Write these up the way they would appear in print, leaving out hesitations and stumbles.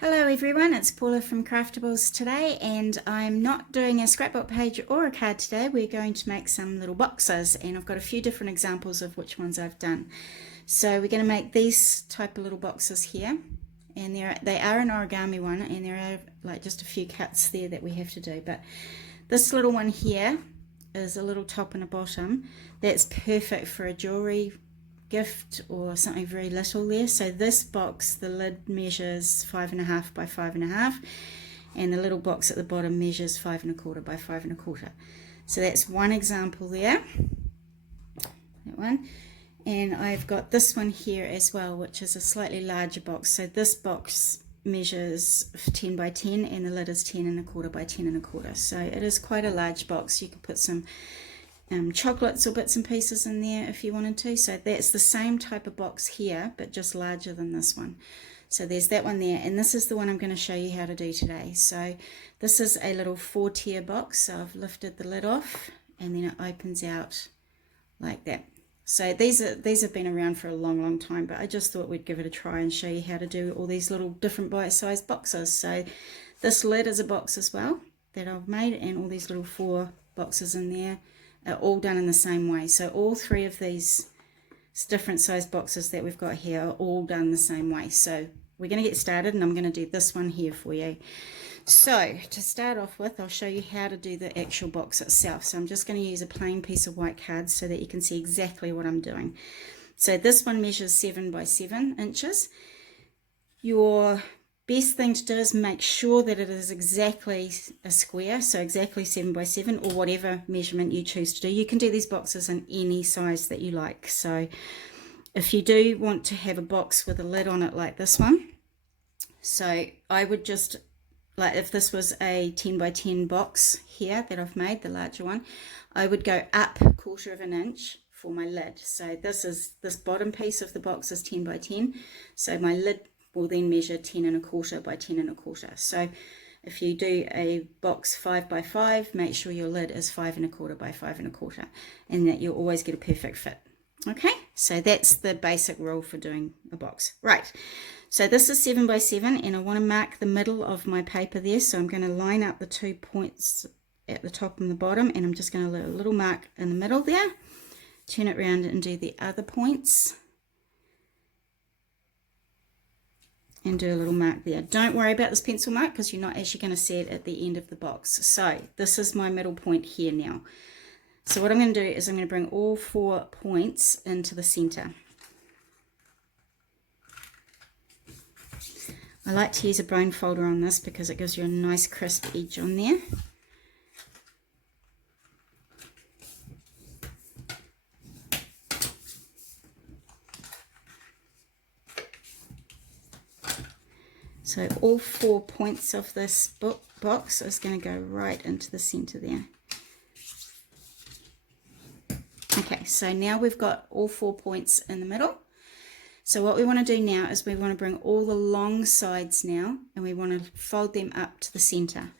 Hello everyone, it's Paula from Craftables today, and I'm not doing a scrapbook page or a card today. We're going to make some little boxes, and I've got a few different examples of which ones I've done. So we're going to make these type of little boxes here, and they are an origami one, and there are like just a few cuts there that we have to do. But this little one here is a little top and a bottom. That's perfect for a jewelry gift or something very little there. So this box, the lid measures 5.5 by 5.5, and the little box at the bottom measures 5.25 by 5.25. So that's one example there, that one. And I've got this one here as well, which is a slightly larger box. So this box measures 10 by 10, and the lid is 10.25 by 10.25. So it is quite a large box. You could put some chocolates or bits and pieces in there if you wanted to. So that's the same type of box here, but just larger than this one. So there's that one there, and this is the one I'm going to show you how to do today. So this is a little 4-tier box. So I've lifted the lid off, and then it opens out like that. So these have been around for a long time, but I just thought we'd give it a try and show you how to do all these little different bite-sized boxes. So this lid is a box as well that I've made, and all these little 4 boxes in there are all done in the same way. So all 3 of these different size boxes that we've got here are all done the same way. So we're going to get started, and I'm going to do this one here for you. So to start off with, I'll show you how to do the actual box itself. So I'm just going to use a plain piece of white card so that you can see exactly what I'm doing. So this one measures 7 by 7 inches. Your best thing to do is make sure that it is exactly a square, so exactly 7 by 7, or whatever measurement you choose to do. You can do these boxes in any size that you like. So if you do want to have a box with a lid on it like this one, so I would just, like if this was a 10 by 10 box here that I've made, the larger one, I would go up 1/4 of an inch for my lid. So this bottom piece of the box is 10 by 10, so my lid will then measure 10.25 by 10.25. So if you do a box 5 by 5, make sure your lid is 5.25 by 5.25, and that you'll always get a perfect fit. Okay, so that's the basic rule for doing a box. Right, so this is 7 by 7, and I want to mark the middle of my paper there. So I'm going to line up the 2 points at the top and the bottom, and I'm just going to leave a little mark in the middle there, turn it around and do the other points, and do a little mark there. Don't worry about this pencil mark because you're not actually going to see it at the end of the box. So this is my middle point here now. So what I'm going to do is I'm going to bring all 4 points into the center. I like to use a bone folder on this because it gives you a nice crisp edge on there. So all 4 points of this box is going to go right into the center there. Okay, so now we've got all 4 points in the middle. So what we want to do now is we want to bring all the long sides now, and we want to fold them up to the center.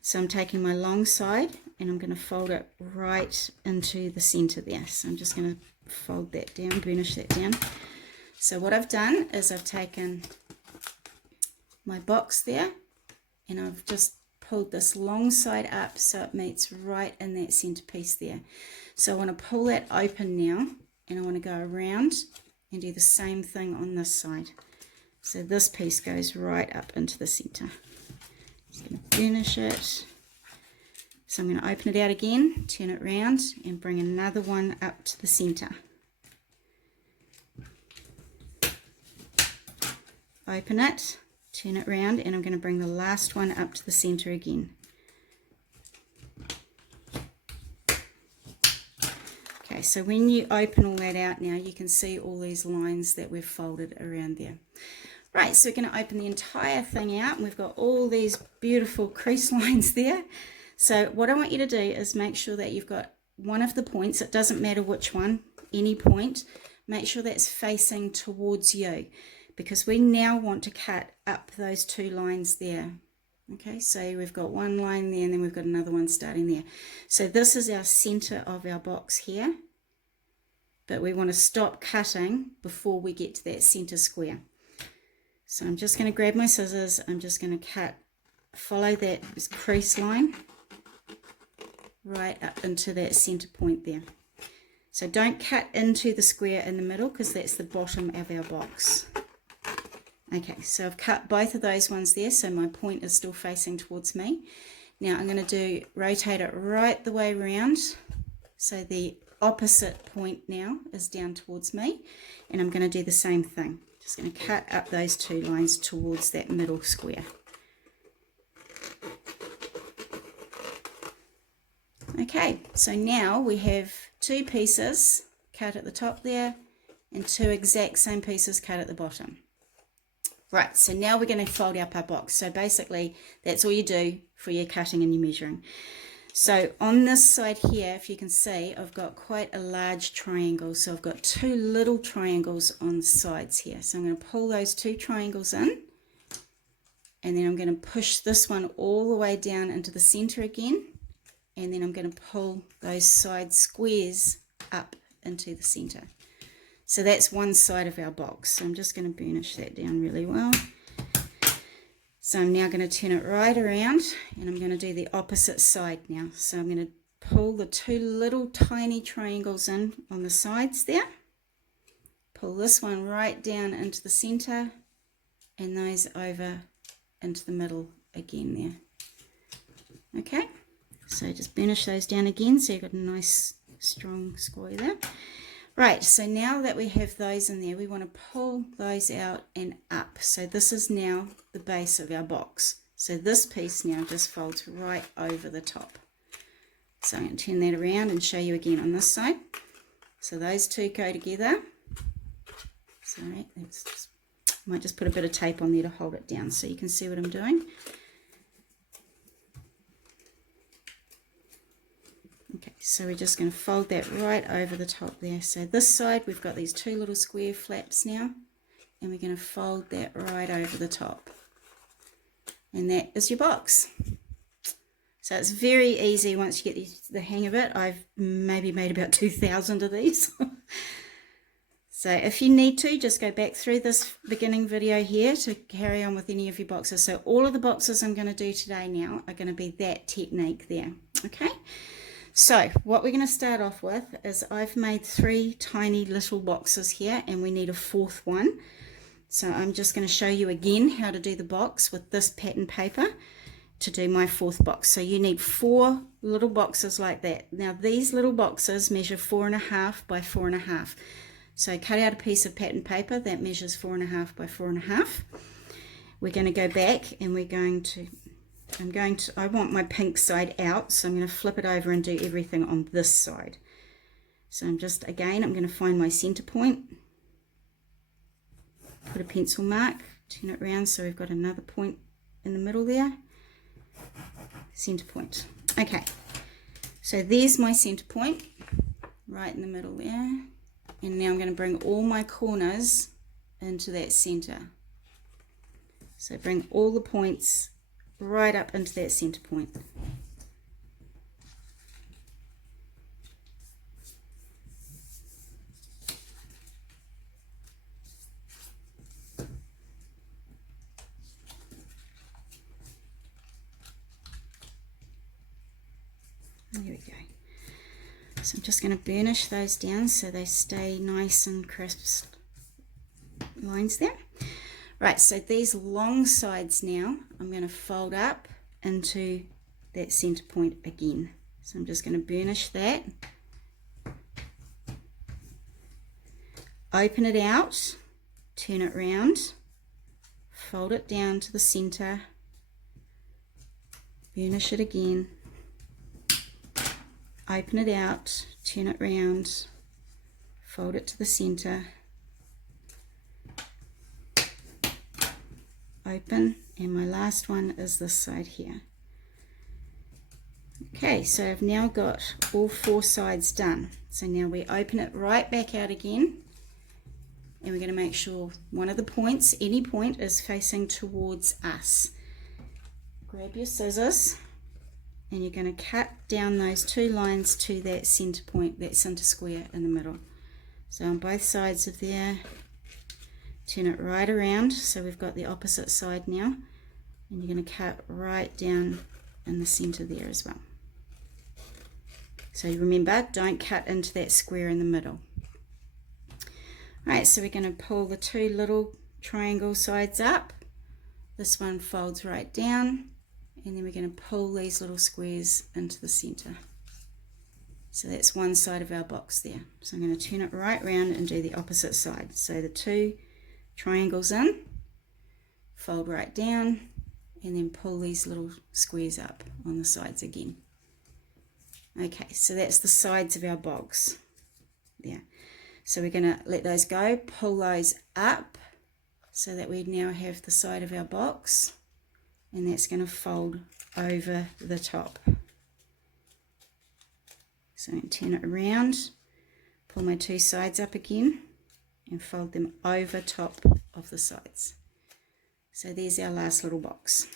So I'm taking my long side, and I'm going to fold it right into the center there. So I'm just going to fold that down, burnish that down. So what I've done is I've taken my box there, and I've just pulled this long side up so it meets right in that centerpiece there. So I want to pull that open now, and I want to go around and do the same thing on this side. So this piece goes right up into the center. Just going to burnish it. So I'm going to open it out again, turn it around, and bring another one up to the center. Open it, turn it around, and I'm going to bring the last one up to the center again. Okay, so when you open all that out now, you can see all these lines that we've folded around there. Right, so we're going to open the entire thing out, and we've got all these beautiful crease lines there. So what I want you to do is make sure that you've got one of the points, it doesn't matter which one, any point, make sure that's facing towards you, because we now want to cut up those 2 lines there. Okay, so we've got one line there, and then we've got another one starting there. So this is our center of our box here, but we want to stop cutting before we get to that center square. So I'm just going to grab my scissors, I'm just going to follow that crease line right up into that center point there. So don't cut into the square in the middle because that's the bottom of our box. Okay, so I've cut both of those ones there, so my point is still facing towards me. Now I'm going to rotate it right the way around, so the opposite point now is down towards me, and I'm going to do the same thing. Just going to cut up those two lines towards that middle square. Okay, so now we have two pieces cut at the top there and two exact same pieces cut at the bottom. Right, so now we're going to fold up our box. So basically that's all you do for your cutting and your measuring. So on this side here, if you can see, I've got quite a large triangle. So I've got two little triangles on the sides here. So I'm going to pull those two triangles in, and then I'm going to push this one all the way down into the center again, and then I'm going to pull those side squares up into the center. So that's one side of our box. So I'm just going to burnish that down really well. So I'm now going to turn it right around, and I'm going to do the opposite side now. So I'm going to pull the two little tiny triangles in on the sides there. Pull this one right down into the center, and those over into the middle again there. Okay, so just burnish those down again so you've got a nice strong square there. Right, so now that we have those in there, we want to pull those out and up. So this is now the base of our box. So this piece now just folds right over the top. So I'm going to turn that around and show you again on this side. So those two go together. Sorry, might just put a bit of tape on there to hold it down so you can see what I'm doing. Okay, so we're just going to fold that right over the top there. So this side we've got these two little square flaps now, and we're going to fold that right over the top. And that is your box. So it's very easy once you get the hang of it. I've maybe made about 2,000 of these. So if you need to, just go back through this beginning video here to carry on with any of your boxes. So all of the boxes I'm going to do today now are going to be that technique there. Okay. So what we're going to start off with is I've made 3 tiny little boxes here, and we need a 4th one. So I'm just going to show you again how to do the box with this pattern paper to do my 4th box. So you need 4 little boxes like that. Now these little boxes measure 4.5 by 4.5. So cut out a piece of pattern paper that measures 4.5 by 4.5. We're going to go back, and we're going to I want my pink side out, so I'm going to flip it over and do everything on this side. So I'm going to find my center point, put a pencil mark, turn it around so we've got another point in the middle there, center point. Okay, so there's my center point right in the middle there, and now I'm going to bring all my corners into that center. So bring all the points right up into that center point. There we go. So I'm just going to burnish those down so they stay nice and crisp lines there. Right, so these long sides now, I'm going to fold up into that center point again. So I'm just going to burnish that, open it out, turn it round, fold it down to the center, burnish it again, open it out, turn it round, fold it to the center, open, and my last one is this side here. Okay, so I've now got all 4 sides done. So now we open it right back out again, and we're going to make sure one of the points, any point, is facing towards us. Grab your scissors, and you're going to cut down those 2 lines to that center point, that center square in the middle. So on both sides of there, turn it right around, so we've got the opposite side now, and you're going to cut right down in the center there as well. So remember, don't cut into that square in the middle. Alright, so we're going to pull the two little triangle sides up. This one folds right down, and then we're going to pull these little squares into the center. So that's one side of our box there. So I'm going to turn it right round and do the opposite side. So the two triangles in, fold right down, and then pull these little squares up on the sides again. Okay, so that's the sides of our box there. So we're going to let those go, pull those up, so that we now have the side of our box, and that's going to fold over the top. So I'm going to turn it around, pull my two sides up again, and fold them over top of the sides. So there's our last little box.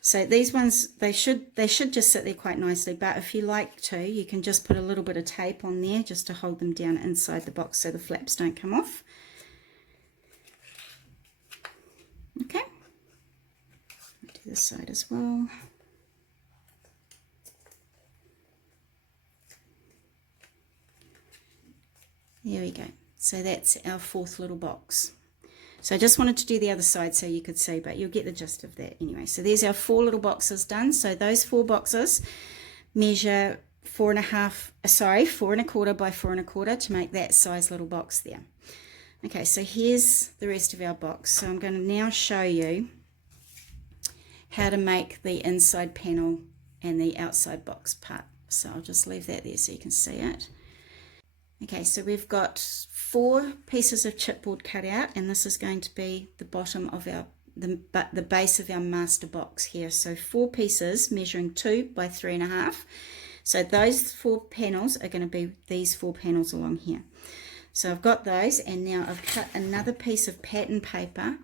So these ones, they should just sit there quite nicely, but if you like to, you can just put a little bit of tape on there just to hold them down inside the box so the flaps don't come off. Okay, I'll do this side as well. There we go. So that's our fourth little box. So I just wanted to do the other side so you could see, but you'll get the gist of that anyway. So there's our four little boxes done. So those four boxes measure 4.25 by 4.25 to make that size little box there. Okay, so here's the rest of our box. So I'm going to now show you how to make the inside panel and the outside box part. So I'll just leave that there so you can see it. Okay, so we've got 4 pieces of chipboard cut out, and this is going to be the bottom of our, the base of our master box here. So 4 pieces measuring 2 by 3.5. So those 4 panels are going to be these 4 panels along here. So I've got those, and now I've cut another piece of pattern paper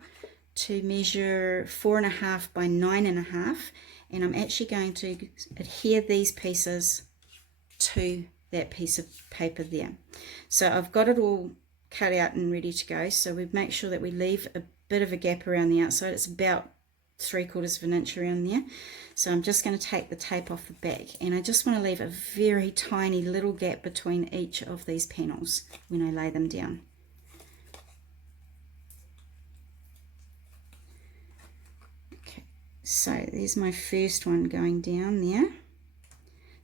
to measure 4.5 by 9.5, and I'm actually going to adhere these pieces to that piece of paper there. So I've got it all cut out and ready to go, so we make sure that we leave a bit of a gap around the outside. It's about 3/4 of an inch around there. So I'm just going to take the tape off the back, and I just want to leave a very tiny little gap between each of these panels when I lay them down. Okay, so there's my first one going down there.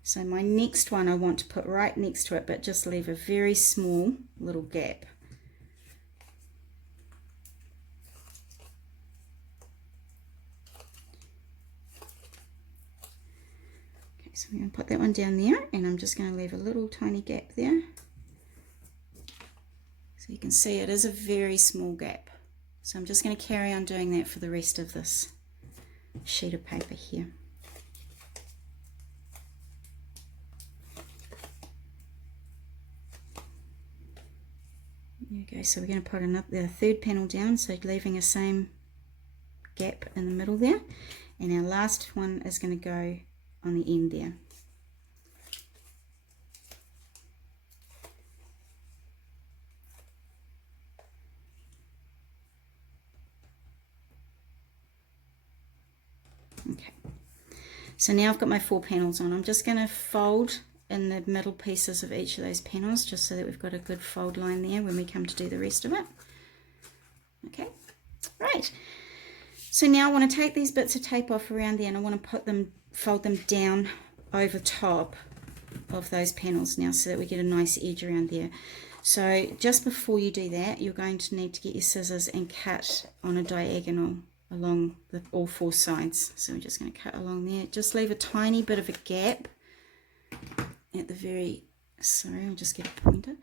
So my next one I want to put right next to it, but just leave a very small little gap. Okay, so I'm going to put that one down there, and I'm just going to leave a little tiny gap there. So you can see it is a very small gap. So I'm just going to carry on doing that for the rest of this sheet of paper here. There we go. So we're going to put the third panel down, so leaving a same gap in the middle there, and our last one is going to go on the end there. Okay, so now I've got my 4 panels on. I'm just going to fold in the middle pieces of each of those panels, just so that we've got a good fold line there when we come to do the rest of it. Okay, right. So now I want to take these bits of tape off around there, and I want to fold them down over top of those panels now, so that we get a nice edge around there. So just before you do that, you're going to need to get your scissors and cut on a diagonal along all 4 sides. So we're just going to cut along there. Just leave a tiny bit of a gap at the very, sorry, I'll just get a pointer.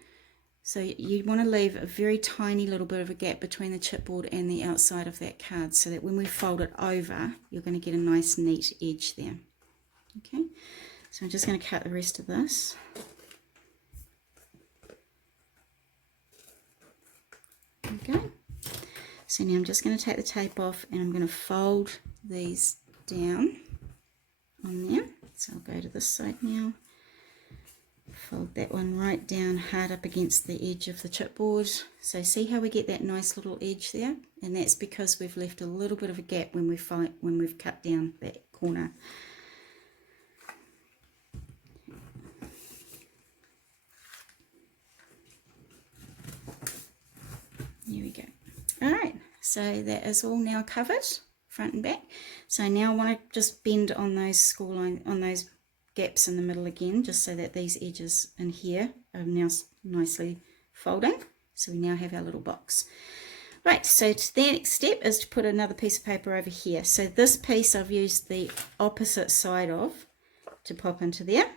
So you want to leave a very tiny little bit of a gap between the chipboard and the outside of that card, so that when we fold it over, you're going to get a nice neat edge there. Okay, so I'm just going to cut the rest of this. There we go. So now I'm just going to take the tape off, and I'm going to fold these down on there. So I'll go to this side now. Fold that one right down hard up against the edge of the chipboard. So see how we get that nice little edge there? And that's because we've left a little bit of a gap when we've cut down that corner. There we go. All right, so that is all now covered, front and back. So now I want to just bend on those score line, on those gaps in the middle again, just so that these edges in here are now nicely folding. So we now have our little box. Right, so the next step is to put another piece of paper over here. So this piece I've used the opposite side of to pop into there.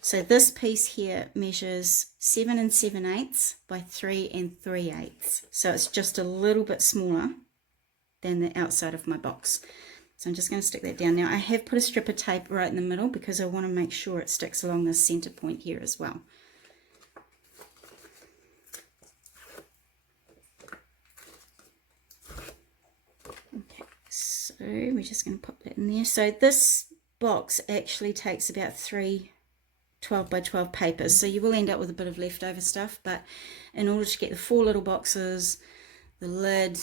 So this piece here measures 7 7/8 by 3 3/8. So it's just a little bit smaller than the outside of my box. So I'm just going to stick that down. Now I have put a strip of tape right in the middle because I want to make sure it sticks along the center point here as well. Okay, so we're just going to pop that in there. So this box actually takes about 3 12 by 12 papers, so you will end up with a bit of leftover stuff, but in order to get the 4 little boxes, the lid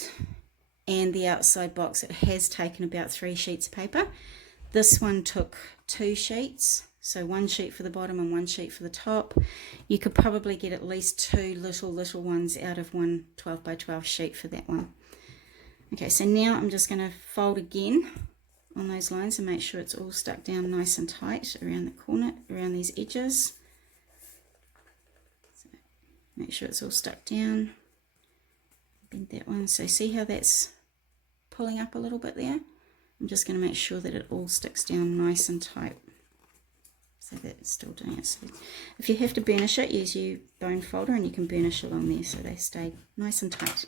and the outside box, it has taken about 3 sheets of paper. This one took 2 sheets, so 1 sheet for the bottom and 1 sheet for the top. You could probably get at least 2 little ones out of one 12 by 12 sheet for that one. Okay, so now I'm just going to fold again on those lines and make sure it's all stuck down nice and tight around the corner, around these edges. So make sure it's all stuck down. Bend that one. So see how that's pulling up a little bit there? I'm just going to make sure that it all sticks down nice and tight. So that's still doing it. So if you have to burnish it, use your bone folder and you can burnish along there so they stay nice and tight.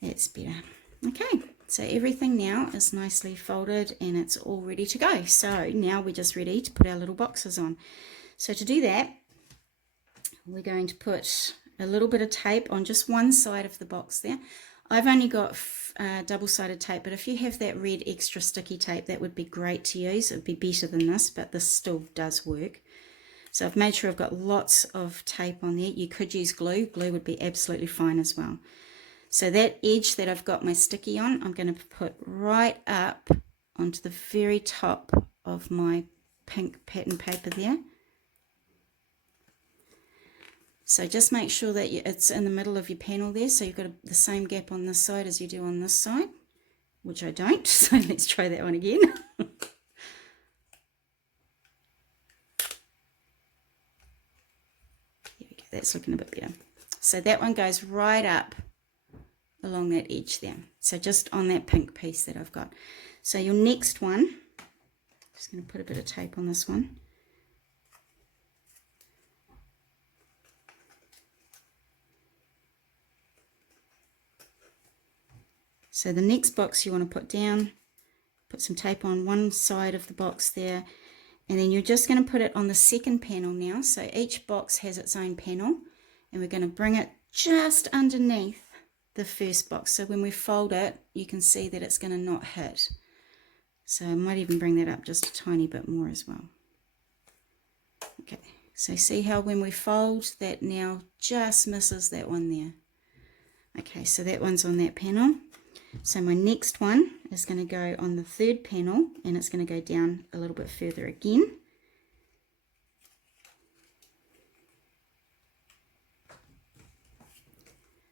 That's better. Okay. So everything now is nicely folded and it's all ready to go. So now we're just ready to put our little boxes on. So to do that, we're going to put a little bit of tape on just one side of the box there. I've only got double-sided tape, but if you have that red extra sticky tape, that would be great to use. It would be better than this, but this still does work. So I've made sure I've got lots of tape on there. You could use glue. Glue would be absolutely fine as well. So that edge that I've got my sticky on, I'm going to put right up onto the very top of my pink pattern paper there. So just make sure that it's in the middle of your panel there, so you've got the same gap on this side as you do on this side, which I don't, so let's try that one again. There we go, that's looking a bit better. So that one goes right up along that edge there, so just on that pink piece that I've got. So your next one, just going to put a bit of tape on this one. So the next box you want to put down, put some tape on one side of the box there, and then you're just going to put it on the second panel now. So each box has its own panel, and we're going to bring it just underneath the first box. So when we fold it, you can see that it's going to not hit. So I might even bring that up just a tiny bit more as well. Okay, so see how when we fold, that now just misses that one there. Okay, so that one's on that panel. So my next one is going to go on the third panel, and it's going to go down a little bit further again.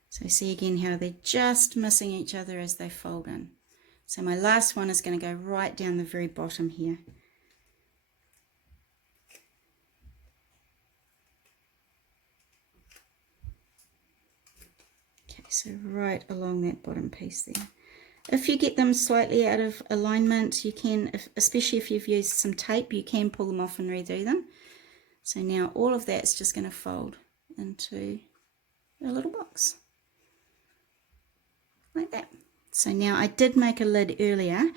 So see again how they're just missing each other as they fold in. So my last one is going to go right down the very bottom here. Okay, so right along that bottom piece there. If you get them slightly out of alignment, you can, especially if you've used some tape, you can pull them off and redo them. So now all of that's just going to fold into a little box. Like that. So now I did make a lid earlier,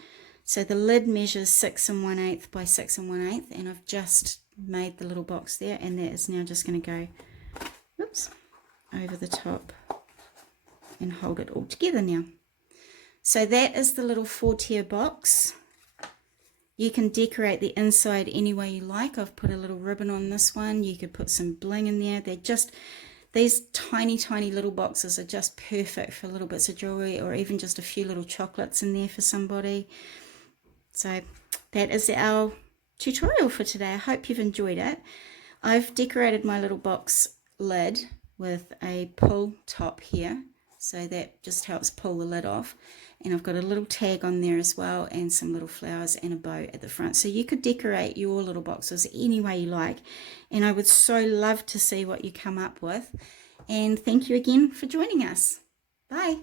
so the lid measures 6 1/8 by 6 1/8, and I've just made the little box there, and that is now just going to go, oops, over the top and hold it all together now. So that is the little 4-tier box, You can decorate the inside any way you like. I've put a little ribbon on this one. You could put some bling in there. They're just, these tiny, tiny little boxes are just perfect for little bits of jewelry, or even just a few little chocolates in there for somebody. So that is our tutorial for today. I hope you've enjoyed it. I've decorated my little box lid with a pull top here, so that just helps pull the lid off. And I've got a little tag on there as well, and some little flowers and a bow at the front. So you could decorate your little boxes any way you like, and I would so love to see what you come up with. And thank you again for joining us. Bye.